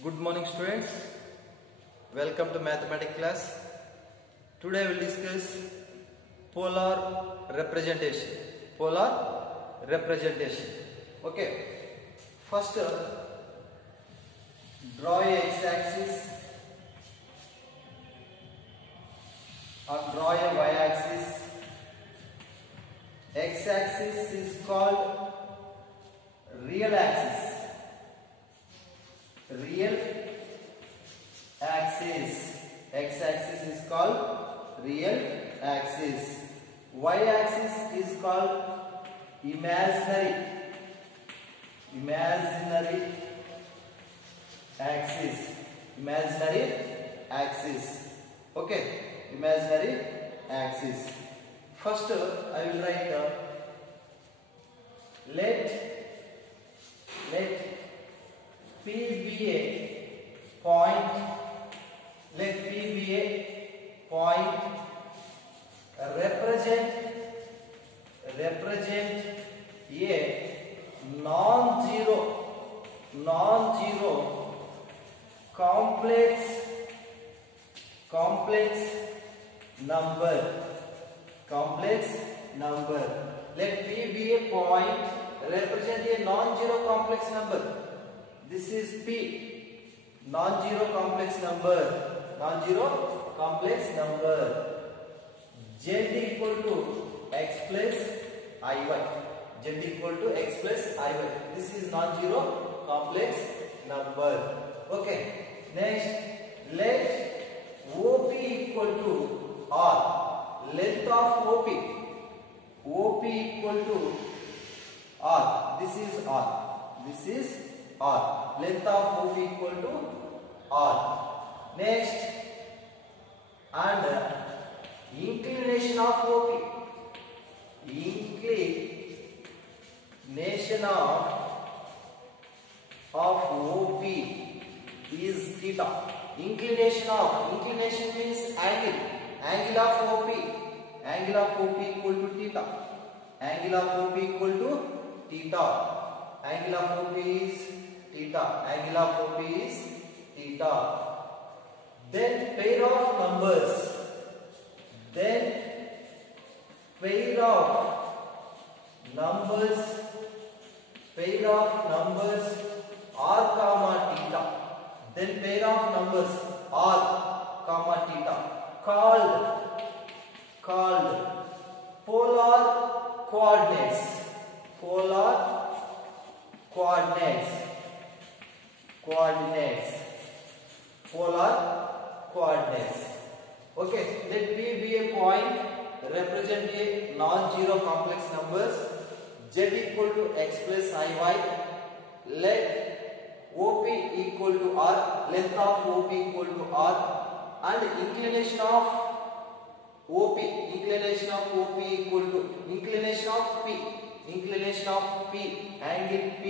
Good morning students, welcome to mathematics class. Today we will discuss polar representation. Polar representation. Okay, first draw a x-axis or draw a y-axis. X-axis is called real axis. Real axis. X-axis is called real axis. Y-axis is called imaginary axis. Imaginary axis. Okay, imaginary axis. First, I will write let P be a point. Let P be a point. Represent a non-zero complex number. Let P be a point. Represent a non-zero complex number. This is P, non-zero complex number. Z equal to x plus iy. This is non-zero complex number. Okay. Next, let OP equal to R. Length of OP equal to R. This is R. Length of OP equal to R. Next, and inclination of OP. Inclination of OP is theta. Inclination means angle. Angle of OP equal to theta. Angle of OP is theta. Then pair of numbers. R comma theta. Then pair of numbers R comma theta called polar coordinates. Okay, let P be a point. Represent a non-zero complex numbers. Z equal to x plus iy. Let OP equal to R. Length of OP equal to R. And inclination of OP equal to inclination of P, angle P.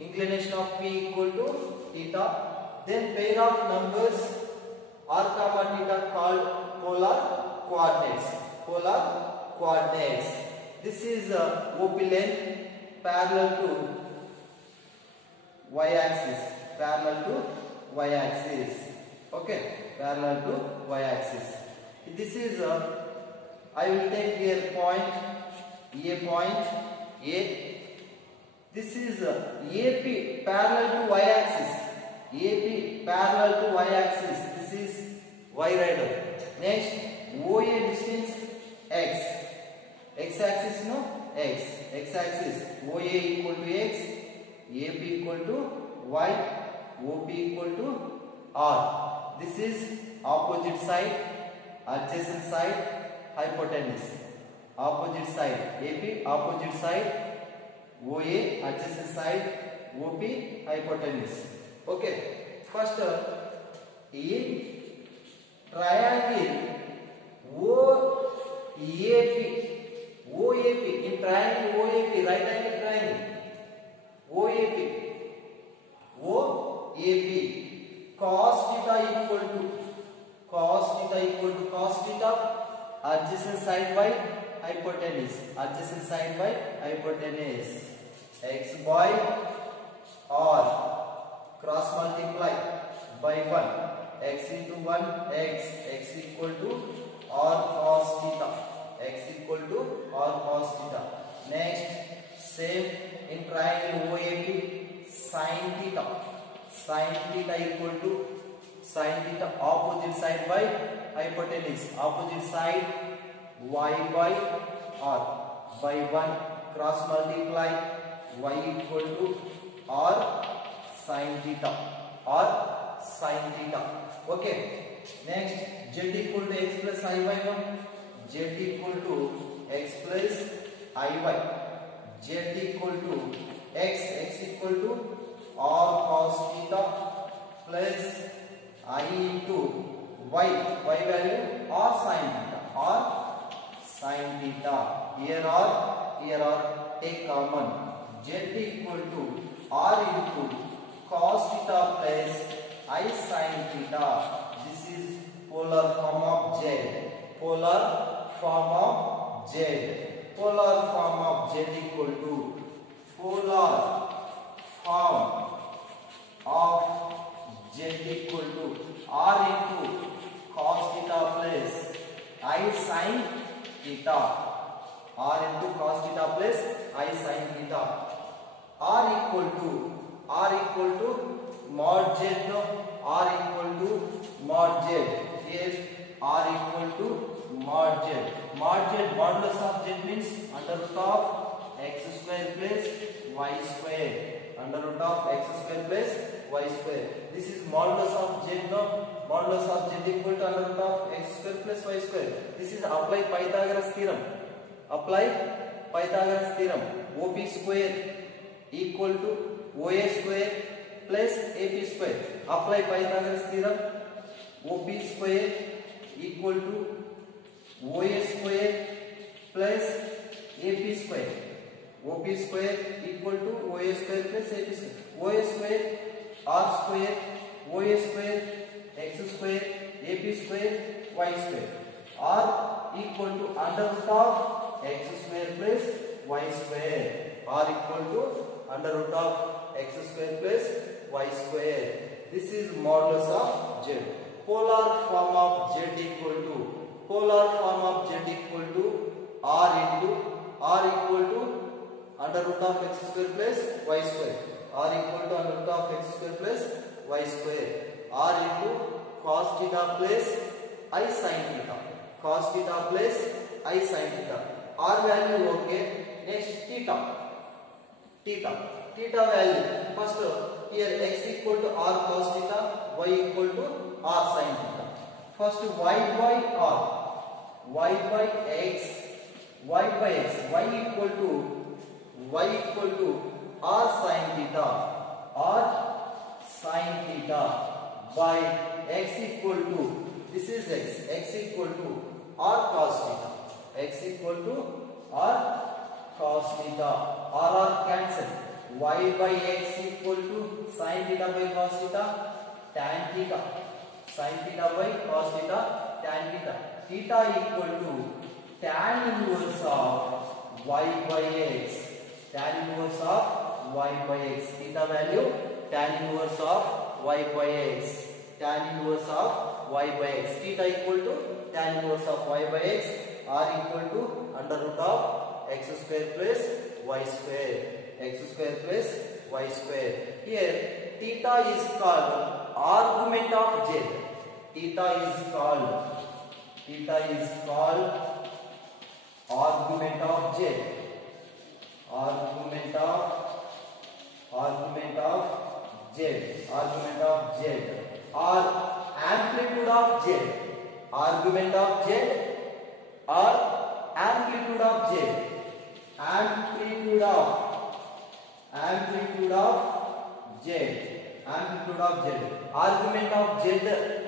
Inclination of P equal to theta. Then pair of numbers R comma theta called polar coordinates. This is OP length parallel to y-axis. Okay, parallel to y-axis. This is I will take here point A. This is AP parallel to y-axis. This is y rider. Next, OA distance x. X-axis X-axis. OA equal to x. AP equal to y. OP equal to r. This is opposite side, adjacent side, hypotenuse. Opposite side AP, opposite side OA, adjacent sap, OP, hypotenuse. Okay, first in triangle OAP, in triangle OAP, right angle triangle OAP, cos theta equal to cos theta, adjacent side by hypotenuse, x by r, cross multiply, by 1. X into 1 x equal to r cos theta. X equal to r cos theta. Next, same in triangle OAB, sin theta. Sin theta equal to sin theta opposite side by hypotenuse. Opposite side y by r by 1 cross multiply y equal to r sin theta. R sin theta. Okay. Next, z equal to x plus iy 1. Z equal to x plus iy. Z equal to x equal to r cos theta plus I into y value r sin theta. R sin theta. Here r take common. Z equal to r into cos theta plus I sin theta. This is polar form of z. Polar form of z. Polar form of z equal to polar form of z equal to r into cos theta plus I sin theta. R into cos theta plus I sin theta. R equal to mod z. R equal to mod z. Here R equal to mod z. Mod z, modulus of z means under root of x square plus y square. Under root of x square plus y square. This is modulus of z. Modulus of z equal to under root of x square plus y square. This is apply Pythagoras theorem. Apply Pythagoras theorem. OP square equal to OA square plus AP square. Apply Pythagoras theorem. OP square equal to OA square plus AP square. OP square equal to OA square plus AP square. OA square R square, OA square, X square, AP square, Y square. R equal to under root of X square plus Y square. R equal to under root of X square plus Y square. This is modulus of Z. Polar form of Z equal to R equal to under root of X square plus Y square. R equal to under root of X square plus Y square. R into cos theta plus I sin theta. Cos theta plus I sin theta. R value okay. Next theta value. First here x equal to r cos theta, y equal to r sin theta. First y by r, y by x, y equal to r sin theta, by x equal to, this is x equal to r cos theta, x equal to r cos theta, r cancel. Y by x equal to sin theta by cos theta, tan theta. Sin theta by cos theta, tan theta. Theta equal to tan inverse of y by x. Tan inverse of y by x. Theta value tan inverse of y by x. Tan inverse of y by x. Theta equal to tan inverse of y by x. R equal to under root of x square plus y square. X square plus y square. Here theta is called argument of z. Theta is called argument of z. Argument of z. Or amplitude of z. Argument of z or amplitude of z. Amplitude of z. Argument of z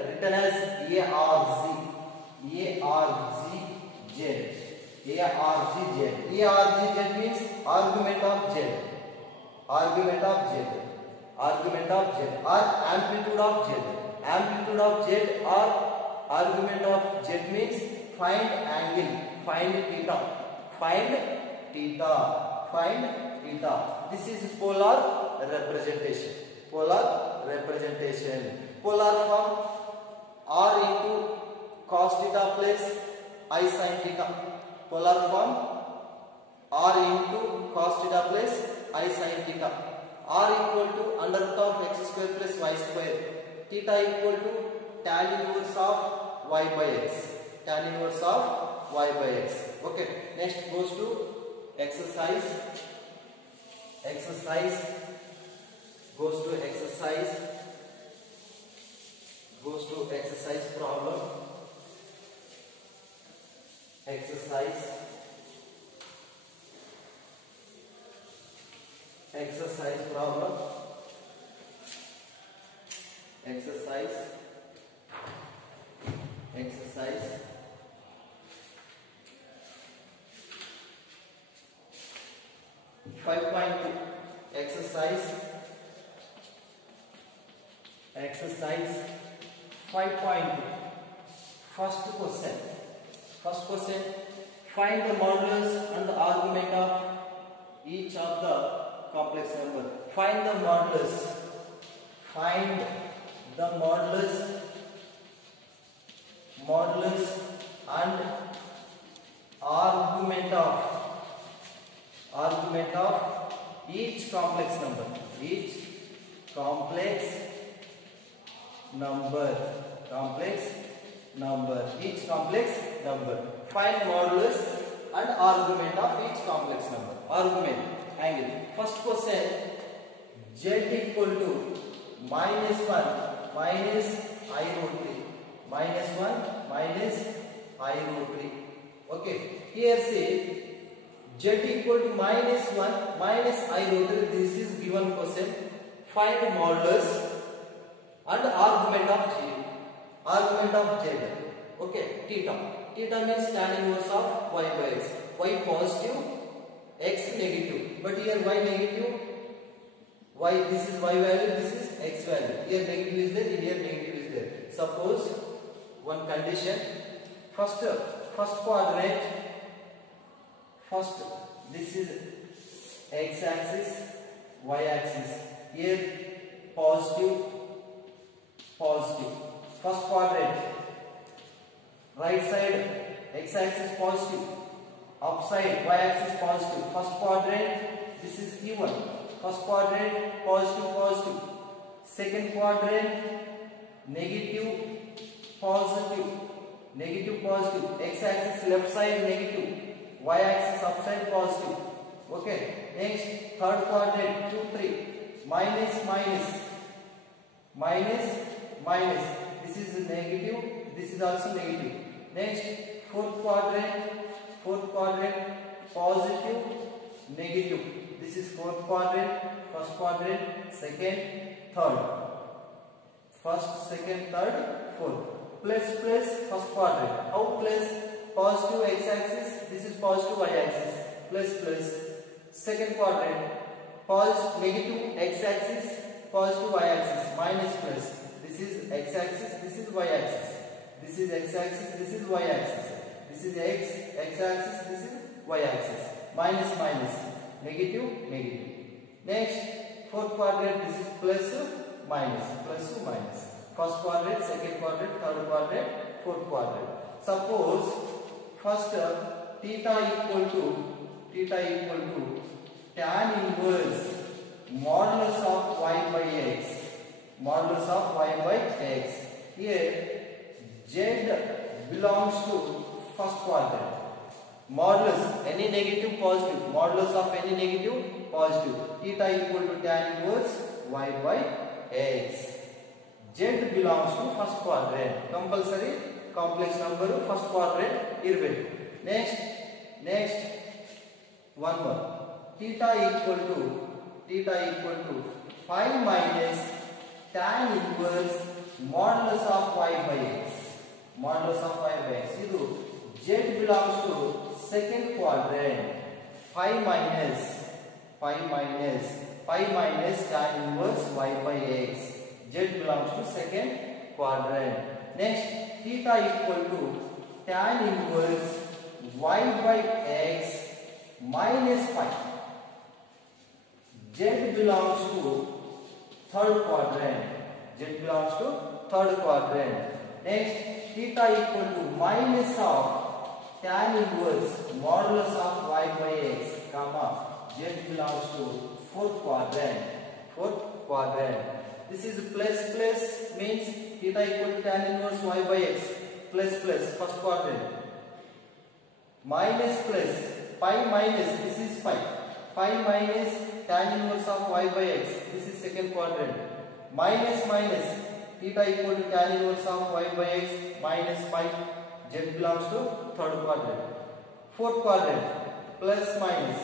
written as argz. Argz means argument of z. Argument of z or amplitude of z. Amplitude of z or argument of z means find angle, find theta. This is polar representation. Polar polar form r into cos theta plus I sin theta. Polar form r into cos theta plus I sin theta. R equal to under root of x square plus y square. Theta equal to tan inverse of y by x. Tan inverse of y by x. Okay. Next goes to exercise. Exercise goes to exercise. Goes to exercise problem. Exercise. Exercise problem. Exercise. Exercise. Exercise. Exercise 5.2. First question. First question. Find the modulus and the argument of each of the complex number. Find the modulus. Find the modulus. Modulus and argument of each complex number. Each complex number. Complex number. Each complex number. Find modulus and argument of each complex number. Argument. Angle. First question. Z equal to minus 1 minus I root 3. Minus 1 minus I root 3. Okay. Here say Z equal to minus 1 minus I root 3. This is given question. Find modulus and argument of Z. Argument of Z. Okay. Theta. Theta means tan inverse of y by x. Y positive, x negative. But here y negative. Y, this is y value, this is x value. Here negative is there, here negative is there. Suppose one condition. First quadrant. First, this is x axis, y axis. Here positive. First quadrant. Right side x axis positive. Upside y axis positive. First quadrant, this is even. First quadrant positive. Second quadrant negative positive. X axis left side negative. Y axis upside positive. Okay. Next third quadrant 2 3 minus. This is negative. This is also negative. Next fourth quadrant positive negative. This is fourth quadrant, first quadrant, second, third. First, second, third, fourth. Plus first quadrant. How plus? Positive x axis. This is positive y axis. Plus. Second quadrant. Negative x axis. Positive y axis. Minus plus. This is x axis. This is y axis. This is x axis. This is y axis. This is x axis. This is y axis. Minus. Negative. Next fourth quadrant. This is plus minus. First quadrant, second quadrant, third quadrant, fourth quadrant. Suppose first theta equal to tan inverse modulus of y by x. Modulus of y by x. Here z belongs to first quadrant. Modulus any negative positive. Modulus of any negative positive. Theta equal to tan inverse y by x. Z belongs to first quadrant. Compulsory complex number first quadrant irrelevant. Next one more. Theta equal to 5 minus tan inverse modulus of y by x. Modulus of y by x. Idu Z belongs to second quadrant. 5 minus tan inverse y by x. Z belongs to second quadrant. Next, theta equal to tan inverse y by x minus 5. Z belongs to third quadrant. Z belongs to third quadrant. Next, theta equal to minus of tan inverse modulus of y by x, comma, z belongs to fourth quadrant. Fourth quadrant. This is plus plus means theta equal to tan inverse y by x. Plus plus, first quadrant. Minus plus, pi minus, this is pi. Pi minus tan inverse of y by x. This is second quadrant. Minus minus, theta equal to tan inverse of y by x minus pi. Z belongs to third quadrant. Fourth quadrant. Plus minus,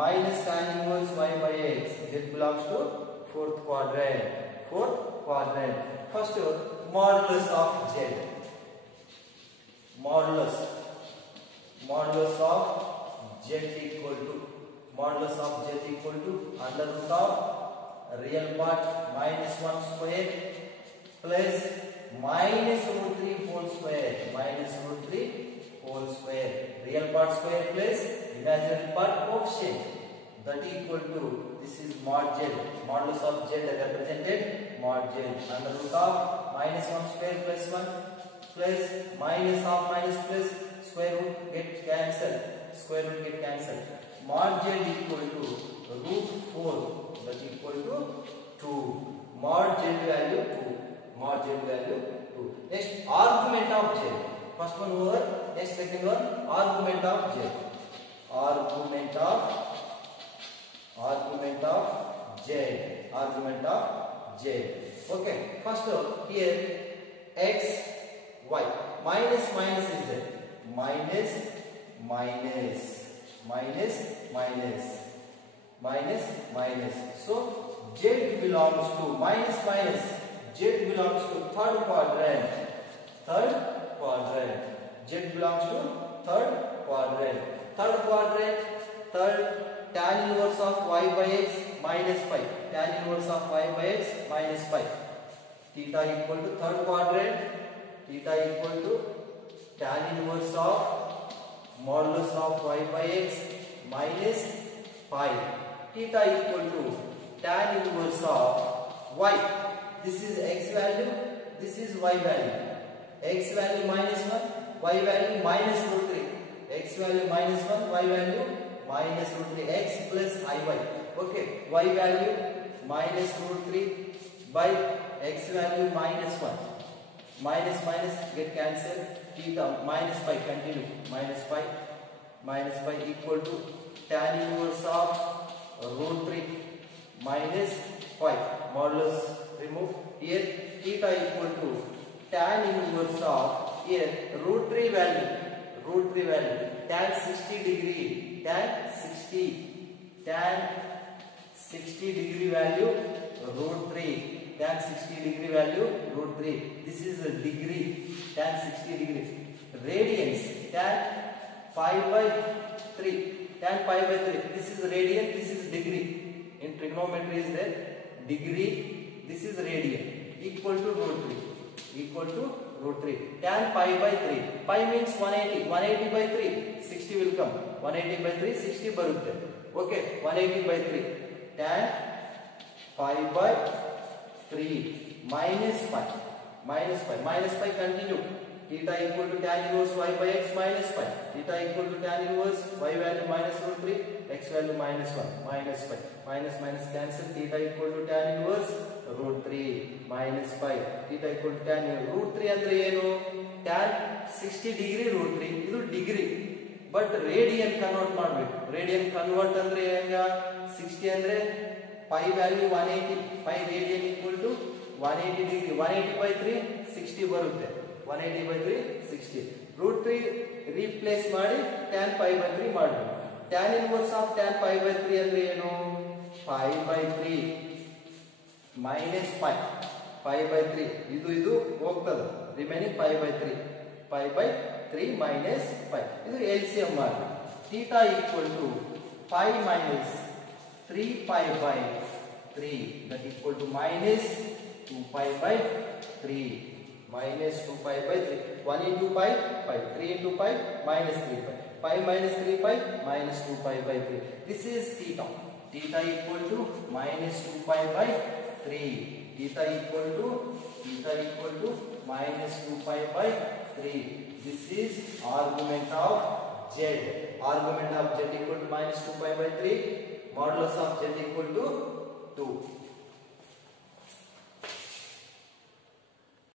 minus tan inverse y by x. Z belongs to fourth quadrant. Fourth quadrant. First, modulus of z. Modulus of z equal to under root of real part minus 1 square plus minus root 3 whole square. Real part square plus imaginary part coefficient. That equal to, this is mod z. Modulus of z represented mod z under root of minus 1 square plus 1 plus minus of minus plus square root get cancelled. Mod z equal to root 4, that equal to 2. Mod z value 2. Next, argument of z. First one over, next second one, argument of z. Argument of z. Okay, first here x, y. Minus is there. Minus. So z belongs to minus. Z belongs to third quadrant. Z belongs to third quadrant. Third, tan inverse of y by x minus pi. Theta equal to third quadrant. Theta equal to tan inverse of modulus of y by x minus pi. Theta equal to tan inverse of y. This is x value, this is y value. X value minus 1, y value minus root 3. X value minus 1, y value minus root 3. X plus iy. Okay, y value minus root 3 by x value minus 1. Minus get cancelled. Theta minus pi continue. Minus pi equal to tan inverse of root 3 minus pi. Modulus remove. Here theta equal to tan inverse of here root 3 value tan 60 degree value root 3 tan 60 degree value root 3. This is a degree, tan 60 degree. Radians, tan pi by 3. This is radian, this is degree. In trigonometry is there degree, this is radian. Equal to root 3. Tan pi by 3. Pi means 180. 180 by 3. 60 will come. 180 by 3, 60 barutte. Okay, 180 by 3. Tan pi by 3 minus pi. Continue. Theta equal to tan inverse y by x minus pi. Theta equal to tan inverse y value minus root 3, x value minus 1, minus pi. Minus cancel. Theta equal to tan inverse root 3 minus pi. Theta equal to tan inverse root 3 andre ಏನು? tan 60 degree root 3 ಇದು degree. But radian convert ಮಾಡಬೇಕು. Radian convert ಅಂದ್ರೆ ಹೆಂಗ? 60 ಅಂದ್ರೆ pi value 180. pi radian equal to 180 degree. 180 by 3 60 ಬರುತ್ತೆ. 180 by 3 60. root 3 replace ಮಾಡಿ tan pi by 3 ಮಾಡಬೇಕು. tan inverse of tan pi by 3 ಅಂದ್ರೆ ಏನು? pi by 3 minus pi. pi by 3 ಇದು ಹೋಗ್ತದೆ. Remaining pi by 3. pi by 3 minus pi. ಇದು LCM ಮಾಡಿ. theta equal to pi minus 3 pi by 3, that equal to minus 2 pi by 3. Minus 2 pi by 3. 1 into pi, 3 into pi, minus 3 pi. Pi minus 3 pi, minus 2 pi by 3. This is theta. Theta equal to minus 2 pi by 3. theta equal to minus 2 pi by 3. This is argument of z. Argument of z equal to minus 2 pi by 3. Modulus of z equal to 2.